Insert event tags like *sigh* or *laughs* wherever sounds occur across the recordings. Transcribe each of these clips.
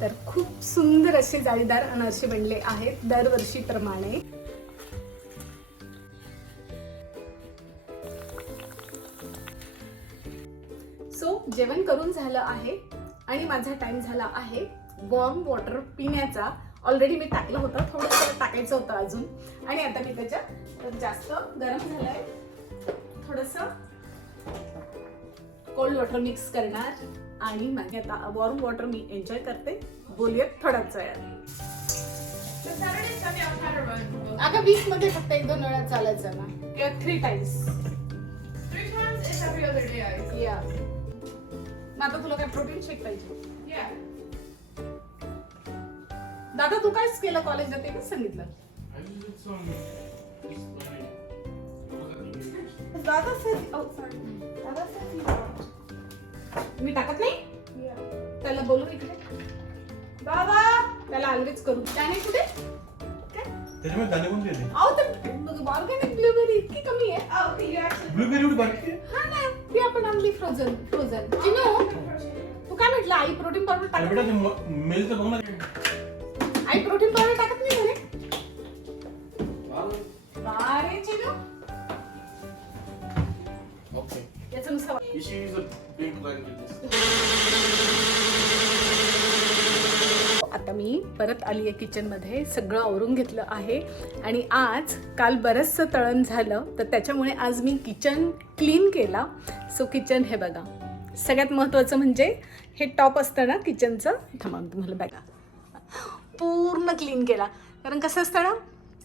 तर खूप सुंदर असे जाळीदार अनारसे बनले आहेत दरवर्षीप्रमाणे. सो जेवण करून झालं आहे आणि माझा टाइम झाला आहे वॉर्म वॉटर पिण्याचा. ऑलरेडी मी टाकलं होतं थोडंसं टाकायचं होतं अजून. आणि आता मी त्याच्यात जास्त गरम झालंय. थोडंसं कोल्ड वॉटर मिक्स करणार. आणि मॅगी आता वॉर्म वॉटर मी एन्जॉय करते. बोलूयात थोडाच जायला अगं वीसमध्ये फक्त एक दोन वेळा चालायचं ना. थ्री टाइम्स आता तुला काय प्रोटीन शेक पाहिजे? दादा तू काय केलं कॉलेज जाते का सांगितलं? दादा सर oh, दादा मी टाकत नाही? त्याला बोलू इकडे. दादा त्याला अलगेच करू. त्याने कुठे? काय? त्याच्यामध्ये दाणे कोणते येते अहो ते ऑर्गॅनिक ब्लूबेरी इतकी कमी आहे. can you actually? ब्लूबेरी एवढी बारकी आहे? हा ना ती आपण आणली फ्रोझन फ्रोझन चिनो तू काय म्हटलं आई प्रोटीन पावडर बेटा ते बघ ना आई प्रोटीन पावडर मी परत आली आहे किचनमध्ये सगळं आवरून घेतलं आहे. आणि आज काल बरंचसं तळण झालं तर त्याच्यामुळे आज मी किचन क्लीन केला. सो किचन हे बघा सगळ्यात महत्त्वाचं म्हणजे हे टॉप असतं ना किचनचं थांबा तुम्हाला बघा पूर्ण क्लीन केला. कारण कसं असतं ना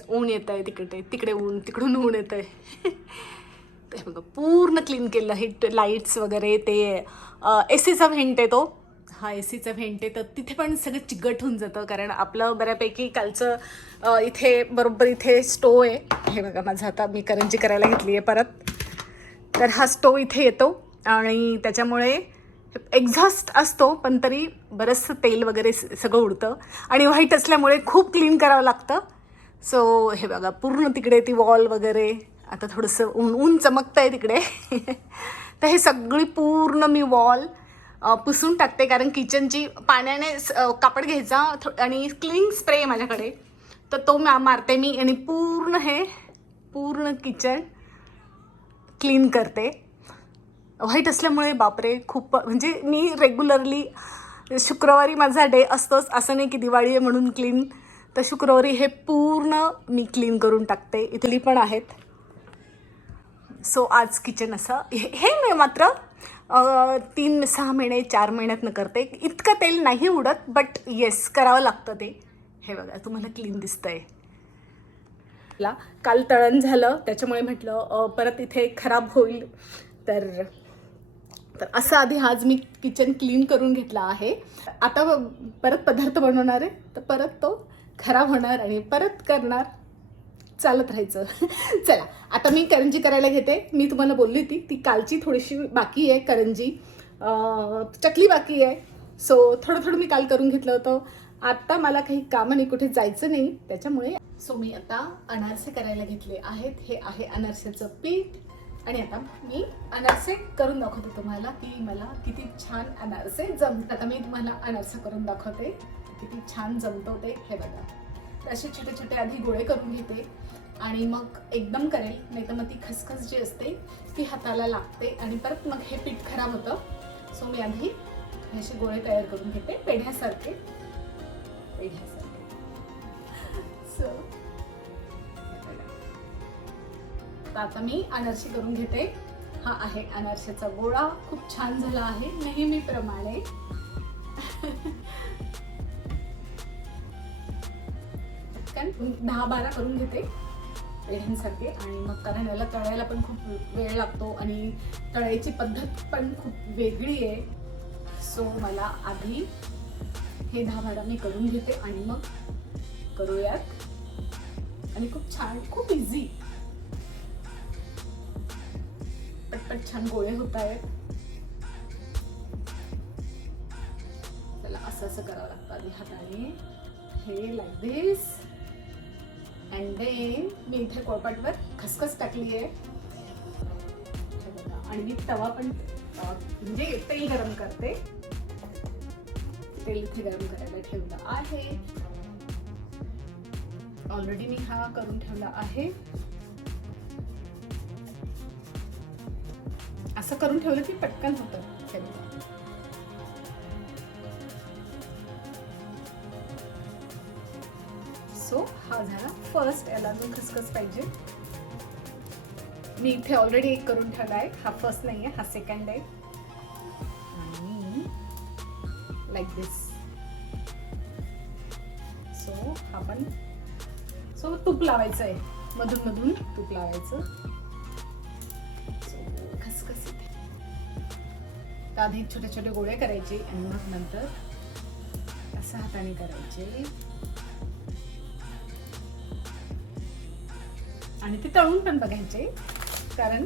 ऊन येत आहे तिकडे तिकडे ऊन तिकडून ऊन येत आहे ते बघा पूर्ण क्लीन केलं हे लाईट्स वगैरे ते ए सीचा व्हेंट आहे तो. हा ए सीचा व्हेंट आहे तर तिथे पण सगळं चिकट होऊन जातं. कारण आपलं बऱ्यापैकी कालचं इथे बरोबर इथे स्टोव आहे. हे बघा माझं आता मी करंजी करायला घेतली आहे परत. तर हा स्टोव इथे येतो आणि त्याच्यामुळे एक्झॉस्ट असतो पण तरी बरंचसं तेल वगैरे स- सगळं उडतं. आणि व्हाईट असल्यामुळे खूप क्लीन करावं लागतं. सो हे बघा पूर्ण तिकडे ती वॉल वगैरे आता थोडंसं ऊन ऊन चमकतं आहे तिकडे. *laughs* तर हे सगळी पूर्ण मी वॉल पुसून टाकते कारण किचनची पाण्याने स- कापड घ्यायचा थो- आणि क्लीन स्प्रे आहे माझ्याकडे. तर तो मा मारते मी आणि पूर्ण हे पूर्ण किचन क्लीन करते. व्हाईट असल्यामुळे बापरे खूप म्हणजे मी रेग्युलरली शुक्रवारी माझा डे असतोच असं नाही की दिवाळी आहे म्हणून क्लीन. तर शुक्रवारी हे पूर्ण मी क्लीन करून टाकते. इथली पण आहेत. सो आज किचन असं हे हे मी मात्र तीन सहा महिने चार महिन्यातनं करते. इतकं तेल नाही उडत बट येस करावं लागतं ते. हे बघा तुम्हाला क्लीन दिसतंय. ला काल तळण झालं त्याच्यामुळे म्हटलं परत इथे खराब होईल. तर तर असं आधी आज मी किचन क्लीन करून घेतला आहे. आता परत पदार्थ बनवणार आहे. तर परत तो खराब होणार आणि परत करणार. चालत राहायचं. *laughs* चला आता मी करंजी करायला घेते. मी तुम्हाला बोलली होती ती कालची थोडीशी बाकी आहे करंजी. चकली बाकी आहे. सो थोडं थोडं मी काल करून घेतलं होतं. आता मला काही कामं नाही कुठे जायचं नाही. त्याच्यामुळे सो मी आता अनारसे करायला घेतले आहेत. हे आहे अनारसेचं पीठ. आणि आता मी अनारसे करून दाखवते तुम्हाला. की मला किती छान अनारसे जमतात आता मी तुम्हाला अनारसे करून दाखवते. किती छान जमतो ते. हे बघा. असे छोटे छोटे आधी गोळे करून घेते आणि मग एकदम करेल नाही तर मग ती खसखस जी असते ती हाताला लागते आणि परत मग हे पीठ खराब होतं. सो मी आधी हे असे गोळे तयार करून घेते पेढ्यासारखे. पेढ्यासारखे. सो तर आता मी अनारशी करून घेते. हा आहे अनारशाचा गोळा. खूप छान झाला आहे नेहमीप्रमाणे. *laughs* पटकन दहा बारा करून घेते पेढ्यांसारखे आणि मग कारण याला तळायला पण खूप वेळ लागतो आणि तळायची पद्धत पण खूप वेगळी आहे. सो मला आधी हे दहा बारा मी करून घेते आणि मग करूयात. आणि खूप छान खूप इझी पटपट छान गोळे होत आहेत. त्याला असं असं करावं लागतं आधी हाताने. हे लाईक दिस अँड देन मी इथे कोळपाटवर खसखस टाकली आहे. आणि मी तवा पण म्हणजे तेल गरम करते. तेल इथे गरम करायला ठेवलं आहे. ऑलरेडी मी हा करून ठेवला आहे. असं करून ठेवलं की पटकन होतं. सो हा झाला फर्स्ट याला अजून खसखस पाहिजे. मी इथे ऑलरेडी एक करून ठेवला आहे. हा फर्स्ट नाही आहे हा सेकंड आहे. आणि लाईक दिस सो हा पण सो तूप लावायचं आहे मधून मधून तूप लावायचं. सो खसखस इथे. आधी छोटे छोटे गोळे करायचे आणि मग नंतर असं हाताने करायचे. आणि ते तळून पण बघायचे. कारण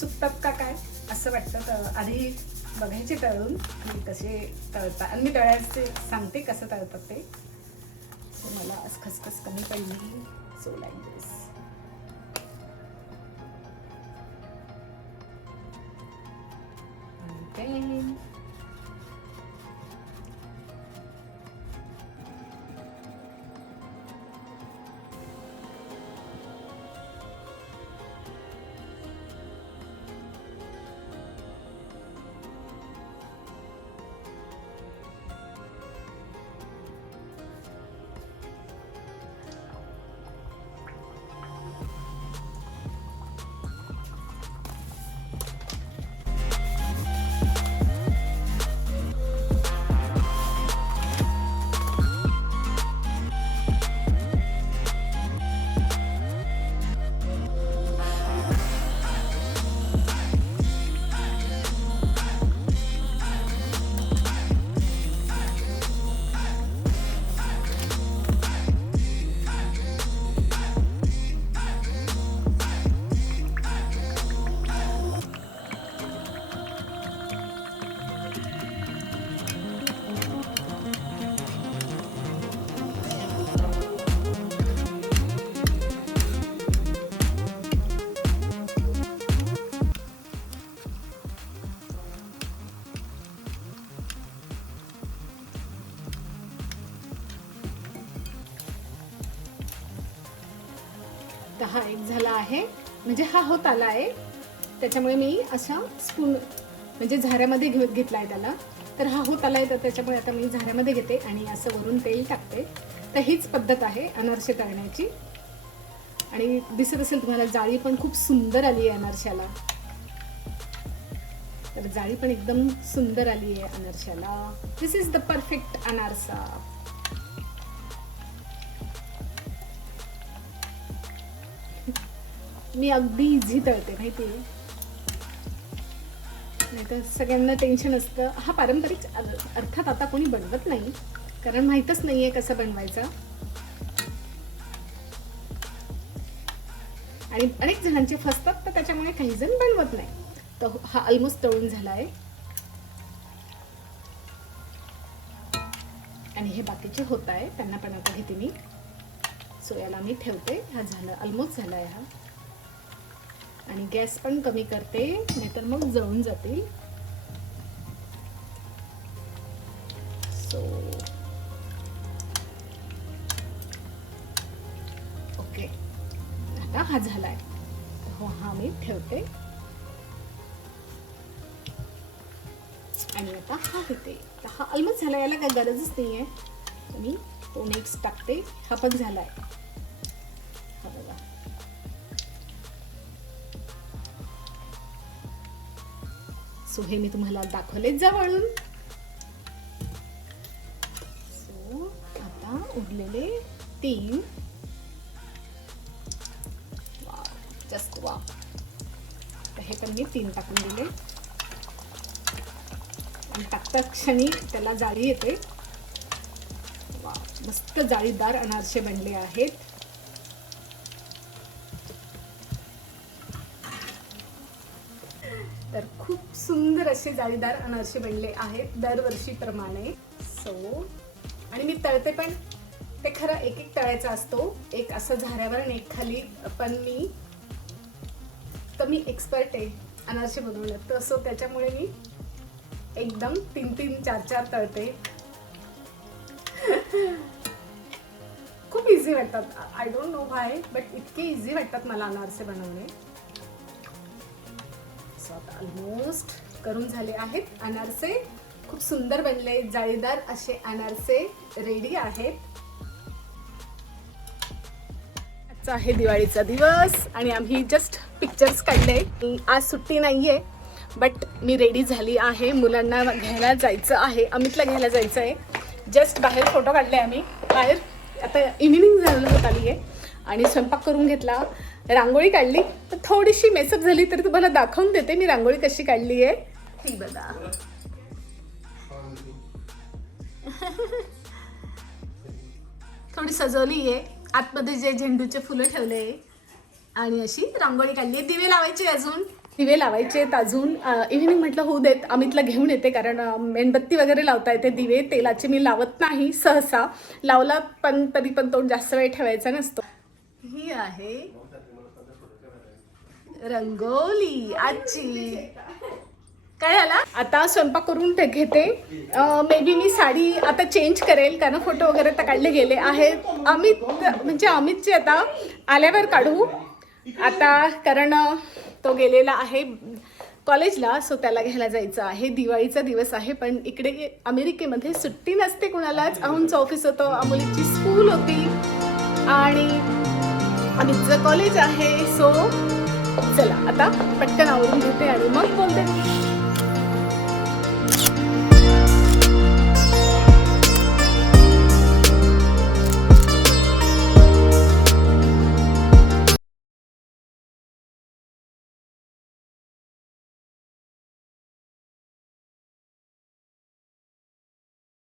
चुकतात का काय? असं वाटतं तर आधी बघायचे तळून. की कसे तळतात आणि मी तळायचे सांगते कसं तळतात ते. मला आज खसखस कमी पडली. सो लाईक दिस then तर हा एक झाला आहे. म्हणजे हा होत आला आहे. त्याच्यामुळे मी अशा स्पून म्हणजे झाऱ्यामध्ये घेत घेतला आहे त्याला. तर हा होत आला आहे तर त्याच्यामुळे आता मी झाऱ्यामध्ये घेते आणि असं वरून तेल टाकते. तर हीच पद्धत आहे अनारसे तळण्याची. आणि दिसत असेल तुम्हाला जाळी पण खूप सुंदर आली आहे अनारशाला. तर जाळी पण एकदम सुंदर आली आहे अनारशाला. दिस इज द परफेक्ट अनारसा. मी अगदी इझी तळते माहिती नाही तर सगळ्यांना टेन्शन असतं. हा पारंपरिक अर्थात आता कोणी बनवत नाही. कारण माहीतच नाही आहे कसं बनवायचा. आणि अनेक जणांचे फसतात तर त्याच्यामुळे काही जण बनवत नाही. तर हा ऑलमोस्ट तळून झाला आहे आणि हे बाकीचे होत आहे. त्यांना पण आता घेते मी. सो याला मी ठेवते. हा झालं ऑलमोस्ट झाला आहे हा. आणि गॅस पण कमी करते नाहीतर मग जळून जातील सो ओके आता हा झालाय. हो हा मी ठेवते. आणि आता हा घेते. हा ऑलमोस्ट झाला याला काही गरजच नाही आहे मी तो नेक्स्ट टाकते. हा पण झालाय. सो हे मी तुम्हाला दाखवलेच जवळून. सो आता उरलेले तीन. जस्ट वा हे पण मी तीन टाकून दिले. आणि टाकता क्षणी त्याला जाळी येते. वा मस्त जाळीदार अनारसे बनले आहेत. सुंदर असे जाळीदार अनारसे बनले आहेत दरवर्षीप्रमाणे सो आणि मी तळते पण ते खरं एक एक तळायचा असतो. एक असं झाऱ्यावर आणि एक खाली. पण मी तर मी एक्सपर्ट आहे अनारसे बनवण्यात. तर सो त्याच्यामुळे मी एकदम तीन तीन चार चार तळते. *laughs* खूप इझी वाटतात. I don't know why but इतके इझी वाटतात मला अनारसे बनवणे. ऑलमोस्ट करून झाले आहेत. अनारसे खूप सुंदर बनले जाळीदार असे अनारसे रेडी आहेत. आजचा आहे दिवाळीचा दिवस आणि आम्ही जस्ट पिक्चर्स काढले. आज सुट्टी नाही आहे बट मी रेडी झाली आहे. मुलांना घ्यायला जायचं आहे. अमितला घ्यायला जायचं आहे. जस्ट बाहेर फोटो काढले आम्ही. बाहेर आता इव्हिनिंग झालं होत आली आहे. आणि स्वयंपाक करून घेतला. रांगोळी काढली. तर थोडीशी मेसअप झाली तरी तुम्हाला दाखवून देते मी रांगोळी कशी काढली आहे. ती बघा. थोडी सजवली आहे. आतमध्ये जे झेंडूचे फुलं ठेवले आणि अशी रांगोळी काढली आहे. दिवे लावायचे अजून. दिवे लावायचे आहेत अजून. इव्हिनिंग म्हटलं होऊ देत. अमितला घेऊन येते कारण मेणबत्ती वगैरे लावता येते दिवे. तेलाचे मी लावत नाही सहसा. लावला पण तरी पण तो जास्त वेळ ठेवायचा नसतो. ही आहे. रंगोली आजची. काय झाला? आता स्वयंपाक करून ते घेते. मे बी मी साडी आता चेंज करेल कारण फोटो वगैरे तर काढले गेले आहेत. अमित म्हणजे अमितचे आता आल्यावर काढू. आता कारण तो गेलेला आहे कॉलेजला सो त्याला घ्यायला जायचं आहे. दिवाळीचा दिवस आहे पण इकडे अमेरिकेमध्ये सुट्टी नसते कुणालाच. अहुंचं ऑफिस होतं अमोलीची स्कूल होती. आणि अमितचं कॉलेज आहे सो चला आता पटकन आवरून घेते आणि मग बोलते.